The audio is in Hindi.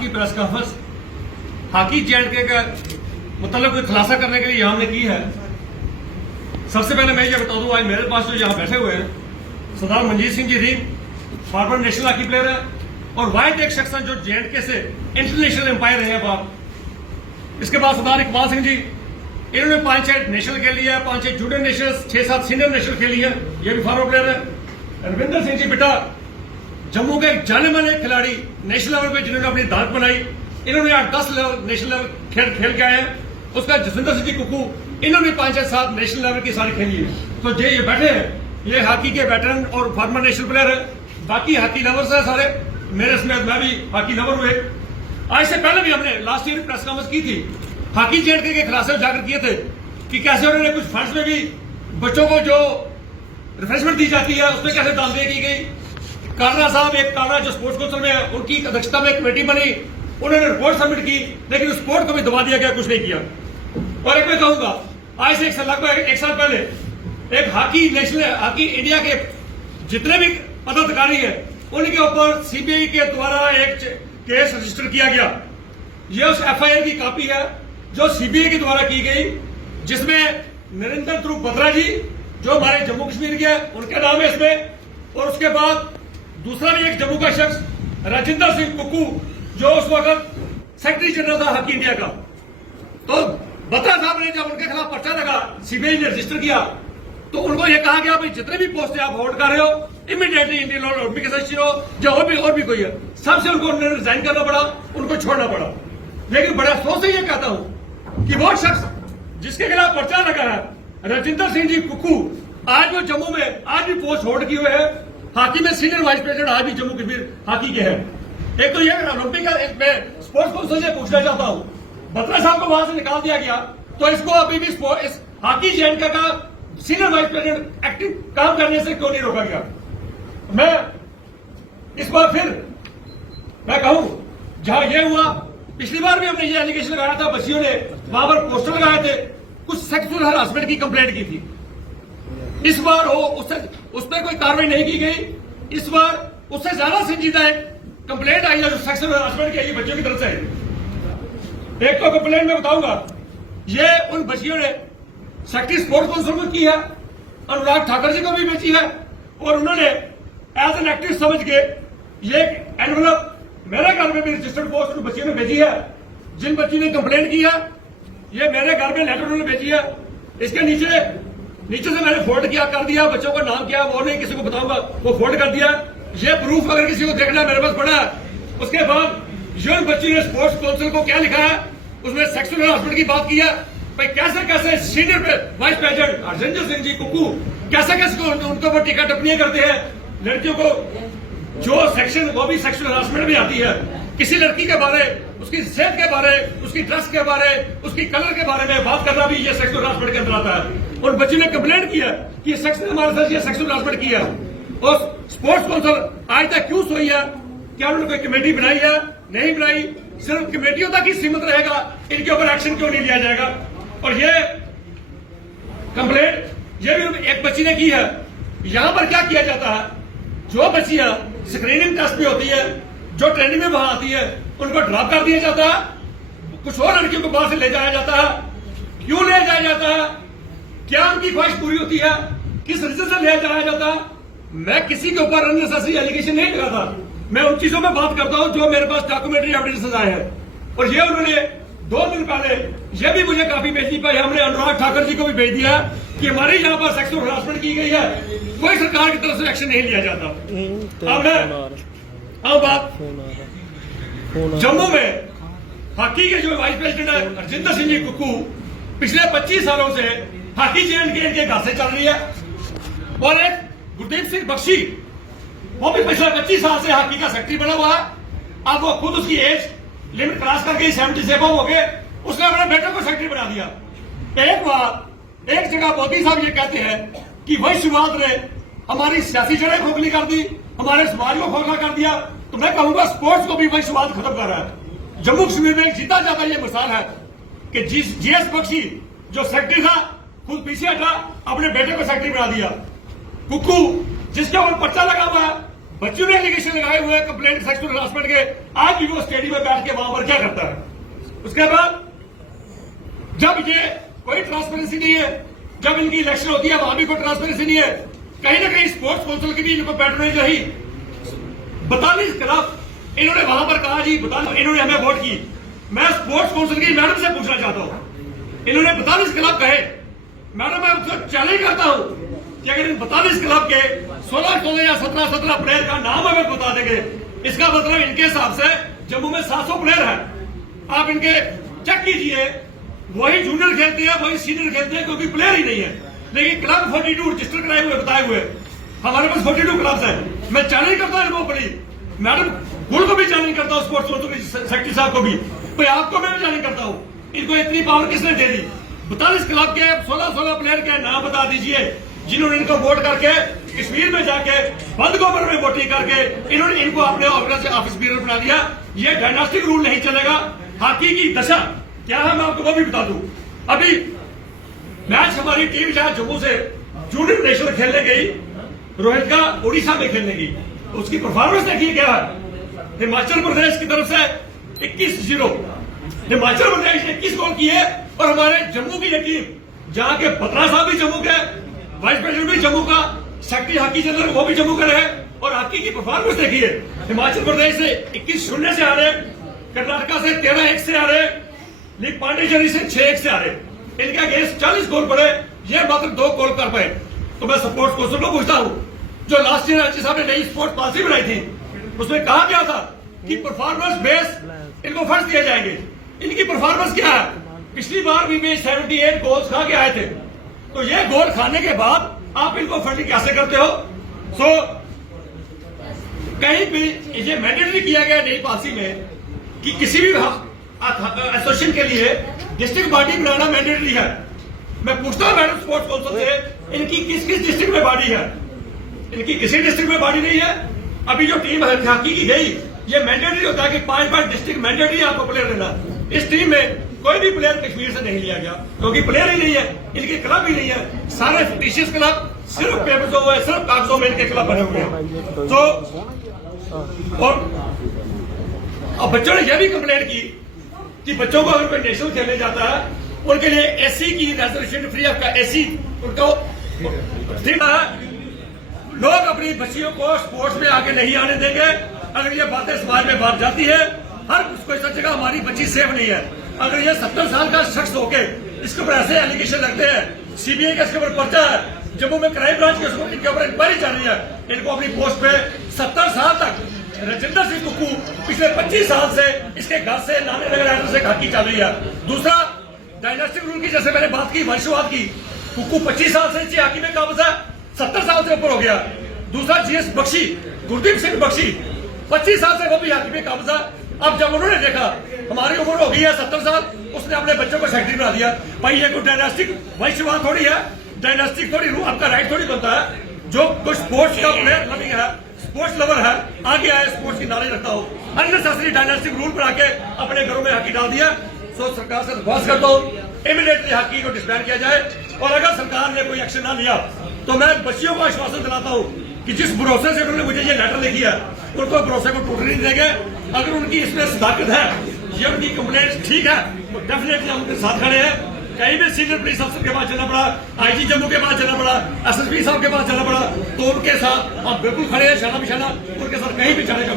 की प्रेस कॉन्फ्रेंस हॉकी J&K का मतलब कोई खुलासा करने के लिए हमने की है। सबसे पहले मैं ये बता दूं, आज मेरे पास जो यहाँ बैठे हुए हैं सरदार मनजीत सिंह जी थी, फॉर्मर नेशनल हॉकी प्लेयर है, और वाहिद एक शख्स जो J&K से इंटरनेशनल एम्पायर रहे हैं बाप। इसके बाद सरदार इकबाल सिंह जी, इन्होंने 5-6 नेशनल खेली है, 5-6 जूनियर नेशनल, 6-7 सीनियर नेशनल खेली है, ये भी फॉर्मर प्लेयर है। रविंदर सिंह जी बेटा जम्मू के एक जाने माने खिलाड़ी नेशनल लेवल पे जिन्होंने अपनी दांत बनाई, इन्होंने 8-10 लेवल नेशनल लेवल खेल के आए हैं। उसका जसविंदर सिंह जी कुकू, इन्होंने 5-7 नेशनल लेवल की सारी खेली है। तो ये बैठे हैं, ये हॉकी के वेटरन और फॉर्मर नेशनल प्लेयर है। बाकी हॉकी लवर्स है सारे, मेरे समेत मैं भी हॉकी लवर हुए। आज से पहले भी हमने लास्ट ईयर प्रेस कॉन्फ्रेंस की थी, हॉकी J&K के खुलासे उजागर किए थे कि कैसे उन्होंने कुछ फंड्स में भी बच्चों को जो रिफ्रेशमेंट दी जाती है उसमें कैसे दानदेही की गई। कालरा साहब, एक कालरा जो स्पोर्ट्स काउंसिल में है, उनकी अध्यक्षता में एक कमेटी बनी, उन्होंने रिपोर्ट सबमिट की, लेकिन उस रिपोर्ट को भी दबा दिया गया, कुछ नहीं किया। और एक मैं कहूंगा, आज से लगभग एक साल पहले एक हॉकी नेशनल हॉकी इंडिया के जितने भी पदाधिकारी है उनके ऊपर CBI के द्वारा एक केस रजिस्टर किया गया। यह उस FIR की कॉपी है जो CBI के द्वारा की गई, जिसमें नरेंद्र ध्रुव बत्रा जी जो हमारे जम्मू कश्मीर के उनका नाम है इसमें, और उसके बाद दूसरा भी एक जम्मू का शख्स राजिंदर सिंह कुकू जो उस वक्त सेक्रेटरी जनरल था हॉकी इंडिया का। तो बत्रा साहब ने जब उनके खिलाफ पर्चा लगा, CBI ने रजिस्टर किया, तो उनको यह कहा गया भाई जितने भी पोस्ट आप होल्ड कर रहे हो इमीडिएटली इंडियन ओलंपिक एसोसिएशन हो या और भी कोई है, सबसे उनको रिजाइन करना पड़ा, उनको छोड़ना पड़ा। लेकिन बड़ा अफसोस से यह कहता हूं कि वो शख्स जिसके खिलाफ पर्चा लगा है राजिंदर सिंह जी कुकू, आज वो जम्मू में आज भी पोस्ट होल्ड किए हुए है, हॉकी में सीनियर वाइस प्रेसिडेंट आज भी जम्मू कश्मीर हॉकी के हैं। एक तो ये ओलंपिक का स्पोर्ट्स काउंसिल से पूछना चाहता हूं, बत्रा साहब को वहां से निकाल दिया गया, तो इसको अभी भी इस हॉकी J&K का सीनियर वाइस प्रेसिडेंट एक्टिव काम करने से क्यों नहीं रोका गया। मैं इस बार फिर मैं कहूं, जहां ये हुआ, पिछली बार भी हमने ये एलिगेशन लगाया था, बच्चियों ने वहां पर पोस्टर लगाए थे, कुछ सेक्सुअल हरासमेंट की कंप्लेंट की थी। इस बार हो उस पर कोई कार्रवाई नहीं की गई। इस बार उससे ज्यादा संजीदा एक कंप्लेंट आई है जो सेक्सुअल हरासमेंट की आई बच्चियों की तरफ से। एक तो कंप्लेंट में बताऊंगा, ये उन बच्चियों ने सेक्रेटरी स्पोर्ट्स काउंसिल को की है, अनुराग ठाकुर जी को भी भेजी है, और उन्होंने एज एन एक्टिव समझ के ये एनवलप मेरे घर में भी रजिस्टर्ड पोस्ट उन बच्चियों ने भेजी है। जिन बच्ची ने कंप्लेंट की है, ये मेरे घर में लेटर उन्होंने भेजी है। इसके नीचे से मैंने फोल्ड किया कर दिया, बच्चों का नाम क्या वो नहीं किसी को बताऊंगा, वो फोल्ड कर दिया। ये प्रूफ अगर किसी को देखना मेरे पास पड़ा है। उसके बाद जो बच्ची ने स्पोर्ट्स काउंसिल को क्या लिखा है, उसमें सेक्सुअल हरासमेंट की बात की है। भाई कैसे senior vice president Rajinder Singh ji Kuku कैसे उनके ऊपर टीका टिप्पणियां करते हैं। लड़कियों को जो सेक्शन वो भी सेक्सुअल हरासमेंट भी आती है। किसी लड़की के बारे, उसकी सेहत के बारे, उसकी ड्रेस के बारे, उसकी कलर के बारे में बात करना भी ये सेक्सुअल हरासमेंट के अंदर आता है। और बच्ची ने कंप्लेंट किया कि हमारे साथ ये सेक्सुअल हरासमेंट किया। और स्पोर्ट्स काउंसिल आज तक क्यों सोई है? क्या उन्होंने कोई कमेटी बनाई है? नहीं बनाई। सिर्फ कमेटियों तक ही सीमित रहेगा, इनके ऊपर एक्शन क्यों नहीं लिया जाएगा? और ये कंप्लेंट ये भी एक बच्ची ने की है। यहां पर क्या किया जाता है, जो बच्चियां स्क्रीनिंग टेस्ट पे होती है, जो ट्रेनिंग में वहां आती है, उनको ड्रॉप कर दिया जाता है। कुछ और लड़कियों को बाहर से ले जाया जाता है। क्यों ले जाया जाता है? क्या उनकी ख्वाहिश पूरी होती है? किस रीजन से ले जाया जाता है? मैं किसी के ऊपर अननेसेसरी एलिगेशन नहीं लगाता। मैं उन चीजों में बात करता हूं जो मेरे पास डॉक्यूमेंट्री एविडेंस आए हैं। और ये उन्होंने 2 दिन पहले ये भी मुझे काफी भेजनी पाई, हमने अनुराग ठाकुर जी को भी भेज दिया कि हमारे यहाँ पर सेक्सुअल हरासमेंट की गई है, कोई सरकार की तरफ से एक्शन नहीं लिया जाता। अब बात जम्मू में हॉकी के जो वाइस प्रेसिडेंट है राजिंदर सिंह जी कुकू, पिछले 25 सालों से हॉकी J&K के घर से चल रही है। और एक गुरदीप सिंह बख्शी, वो भी पिछले 25 साल से हॉकी का सेक्रेटरी बना हुआ है। अब वो खुद उसकी एज लिमिट क्रॉस कर गई, 70 से अबव हो गए, उसने अपने बेटे को सेक्रेटरी बना दिया। एक बार एक जगह मोदी साहब ये कहते हैं कि वंशवाद ने हमारी सियासी जड़ें खोखली कर दी, हमारे समाज को खोखला कर दिया। तो मैं कहूंगा स्पोर्ट्स को भी वंशवाद खत्म कर रहा है। जम्मू कश्मीर में एक जीता जाता ये मिसाल है कि GS बख्शी जो सेक्रेटरी था खुद पीछे हटा, अपने बेटे को सेक्रेटरी बना दिया। कुकू जिसके ऊपर पर्चा लगा हुआ है, बच्चों ने एलिगेशन लगाए हुए हैं कंप्लेंट सेक्सुअल हरासमेंट के, आज भी वो स्टेडियम में बैठ के वहां पर क्या करता है। उसके बाद जब ये कोई ट्रांसपेरेंसी नहीं है, जब इनकी इलेक्शन होती है वहां भी कोई ट्रांसपेरेंसी नहीं है, कहीं ना कहीं स्पोर्ट्स काउंसिल की भी इनको पैटर्नेज रही। 42 क्लब इन्होंने वहां पर कहा जी इन्होंने हमें वोट की। मैं स्पोर्ट्स काउंसिल की मैडम से पूछना चाहता हूं, इन्होंने 42 क्लब कहे, मैडम मैं उसको चैलेंज करता हूं कि अगर इन 42 क्लब के 16 या 17 प्लेयर का नाम हमें बता देंगे, इसका मतलब इनके हिसाब से जम्मू में 700 प्लेयर है। आप इनके चेक कीजिए, वही जूनियर खेलते हैं वही सीनियर खेलते हैं, क्योंकि प्लेयर ही नहीं है। लेकिन क्लब 42 रजिस्टर कराए हुए बताए हुए हमारे पास 42 क्लब्स हैं। मैं चैलेंज करता हूं इनको, बड़ी मैडम गुल को भी चैलेंज करता हूं, स्पोर्ट्स सेक्रेटरी साहब को भी, भाई आपको मैं भी चैलेंज करता हूं, इनको इतनी पावर किसने दे दी। 42 क्लब के 16 प्लेयर के नाम बता दीजिए जिन्होंने इनको वोट करके कश्मीर में जाके बंद गोबर में वोटिंग करके इन्होंने इनको अपने ऑफिस बीरर बना दिया। ये डायनास्टिक रूल नहीं चलेगा। हॉकी की दशा क्या है मैं आपको वो भी बता दूं। अभी मैच हमारी टीम जहां जम्मू से जूनियर नेशनल खेलने गई, रोहित का उड़ीसा में खेलने गई, उसकी परफॉर्मेंस देखिए क्या है। हिमाचल प्रदेश की तरफ से 21-0 हिमाचल प्रदेश ने 21 गोल किए, और हमारे जम्मू की टीम जहां के बत्रा साहब भी जम्मू के, वाइस प्रेसिडेंट भी जम्मू का, सेक्रेटरी हॉकी जनरल वो भी जम्मू का रहे, और हॉकी की परफॉर्मेंस देखिए। हिमाचल प्रदेश से 21-0 से आ रहे, कर्नाटका से 13-1 से आ रहे, लीग पांडिचेरी से 6-1 से आ रहे। इनके अगेंस्ट 40 गोल पड़े, ये मात्र 2 गोल कर पाए। तो मैं स्पोर्ट्स काउंसिल को पूछता हूं, जो लास्ट ईयर एचसी साहब ने नई स्पोर्ट्स पॉलिसी बनाई थी, उसमें कहा गया था कि परफॉर्मेंस बेस इनको फंड दिए जाएंगे। इनकी परफॉर्मेंस क्या है? पिछली बार भी 78 गोल्स खा के आए थे, तो ये गोल खाने के बाद आप इनको फंडिंग कैसे करते हो? कहीं भी ये मैंडेटरी किया गया नई पॉलिसी में कि किसी भी एसोसिएशन के लिए डिस्ट्रिक्ट बॉडी बनाना मैंडेटरी है। मैं पूछता हूं मैडम स्पोर्ट्स काउंसिल से, इनकी किस किस डिस्ट्रिक्ट में बॉडी है? इनकी किसी डिस्ट्रिक्ट में बॉडी नहीं है। अभी जो टीम हॉकी की गई, ये मैंडेटरी होता है कि 5 डिस्ट्रिक्ट मैंडेटरी आपको प्लेयर देना। इस टीम में कोई भी प्लेयर कश्मीर से नहीं लिया गया, क्योंकि प्लेयर ही नहीं है, इनके क्लब ही नहीं है। सारे फिक्टिशियस क्लब सिर्फ पेपर्स हुए, सिर्फ कागजों में इनके क्लब बने हुए हैं। तो और अब बच्चों ने यह भी कंप्लेंट की कि बच्चों को अगर कोई नेशनल खेलने जाता है, उनके लिए एसी की रेजर्वेशन फ्री ऑफ एसी उनको लोग अपनी बच्चियों को स्पोर्ट्स में आगे नहीं आने देंगे। अगर ये बातें समाज में बात जाती है, हर कोई सब जगह हमारी बच्ची सेफ नहीं है। अगर ये 70 साल का शख्स होके इसके ऊपर ऐसे एलिगेशन लगते हैं, सीबीआई का इसके ऊपर पर्चा है, जम्मू में क्राइम ब्रांच के इनके ऊपर इंक्वायरी चल रही है, इनको अपनी पोस्ट पे 70 साल तक रजिंदर सिंह कुक्कू पिछले 25 साल से इसके घर से नाने नगर एड्रेस से हॉकी चल रही है। दूसरा डायनास्टिक रूल की जैसे मैंने बात की, वंशवाद की, कुक्कू 25 साल से हॉकी में काबज है, 70 साल से ऊपर हो गया। दूसरा जीएस बख्शी, गुरदीप सिंह बख्शी 25 साल से वो भी हॉकी में काबज है। अब जब उन्होंने देखा हमारी उम्र हो गई है 70 साल, उसने अपने बच्चों को सेक्रेटरी बना दिया। भाई ये कोई डायनास्टिक वंशवाद थोड़ी है, डायनास्टिक थोड़ी रूल आपका राइट थोड़ी बनता है। जो कुछ स्पोर्ट्स का प्लेयर लविंग है, स्पोर्ट्स लवर है, आगे आए स्पोर्ट्स की नॉलेज रखता हो, अननेसेसरी डायनास्टिक रूल बना के अपने घरों में हॉकी डाल दिया। सो सरकार से दरख्वास्त करता हूँ इमीडिएटली हॉकी को डिसबैन किया जाए, और अगर सरकार ने कोई एक्शन ना लिया तो मैं बच्चियों को आश्वासन दिलाता हूँ कि जिस भरोसे से उन्होंने मुझे ये लेटर लिखी है, उनको भरोसे को टूटने नहीं देंगे। अगर उनकी इसमें सदाकत है, ये उनकी कंप्लेंट ठीक है, तो डेफिनेटली हम उनके साथ खड़े हैं। कहीं भी सीनियर पुलिस अफसर के पास चलना पड़ा, आईजी जम्मू के पास चलना पड़ा, एसएसपी साहब के पास चलना पड़ा, तो उनके साथ हम बिल्कुल खड़े हैं, शाना बिशाना उनके साथ कहीं भी जाने का